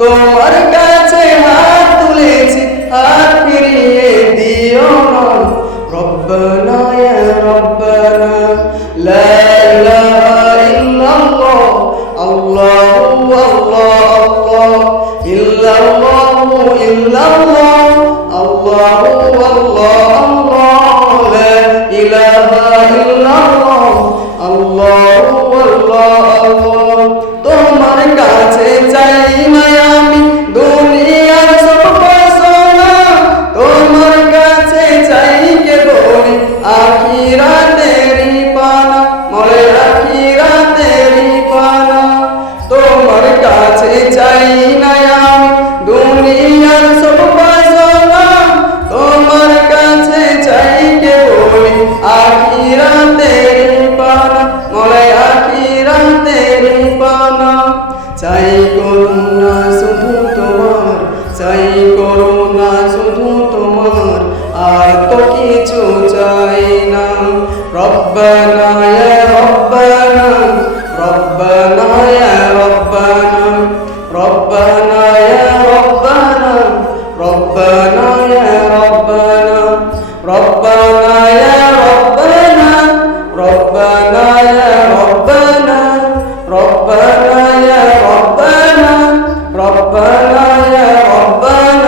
তোমার কাছে হাত তুলেছি, হাত ফিরিয়ে দিও না। রব্বানা ইয়া রব্বানা, লা ইলাহা ইল্লাল্লাহ, আল্লাহু আল্লাহ আল্লাহ, ইল্লাল্লাহু ইল্লাল্লাহ, আল্লাহু আল্লাহ আল্লাহ, লা ইলাহা ইল্লাল্লাহ, আল্লাহু আল্লাহ আল্লাহ। তোমার কাছে চাই না আমি দুনিয়ার সব বাসনা, তোমার কাছে চাই কেবল আখিরাতেরই পানা, মরে আখিরাতেরই পানা। তোমার কাছে চাই না আমি দুনিয়ার সব বাসনা, তোমার কাছে চাই কেবল আখিরাতেরই পানা, মরে আখিরাতেরই পানা। চাই করুণা শুধু তোমার, চাই করুণা শুধু তোমার, আর তো কিছু চাই না। রব্বানা ইয়া রব্বানা, রব্বানা ইয়া রব্বানা, রব্বানা ইয়া রব্বানা, রব্বানা ইয়া রব্বানা, রব্বানা ইয়া রব্বানা, রব্বানা ইয়া রব্বানা, রব্বানা ইয়া রব্বানা, রব্বানা ইয়া রব্বানা,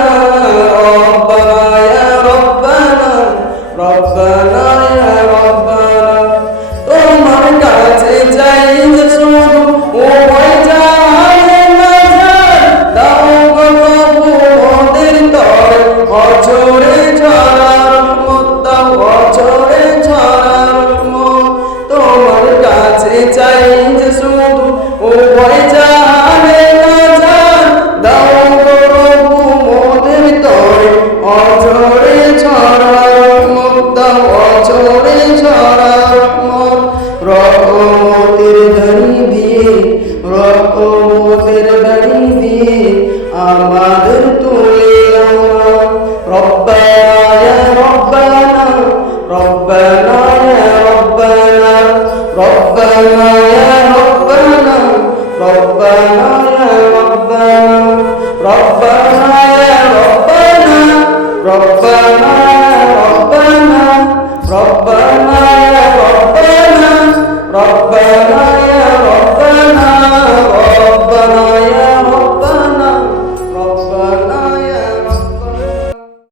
রব্বানা ইয়া রব্বানা, রব্বানা ইয়া রব্বানা। তোমার কাছে চাই যে শুধু ওই জাহানে নাজাত, দাও গো প্রভু মোদের তরে অঝরে ঝরা রহমত, দাও অঝরে ঝরা রহমত। তোমার কাছে চাই যে শুধু ওই জাহানে নাজাত, দাও গো প্রভু মোদের তরে অঝরে ঝরা রহমত, দাও অঝরে ঝরা রহমত। রহমতের ধানি দিয়ে, রহমতের ধানি দিয়ে আমাদের তুলে নাও না। রব্বানা ইয়া রব্বানা, রব্বানা ইয়া রব্বানা, রব্বানা ইয়া রব্বানা, রব্বানা ইয়া রব্বানা, রব্বানা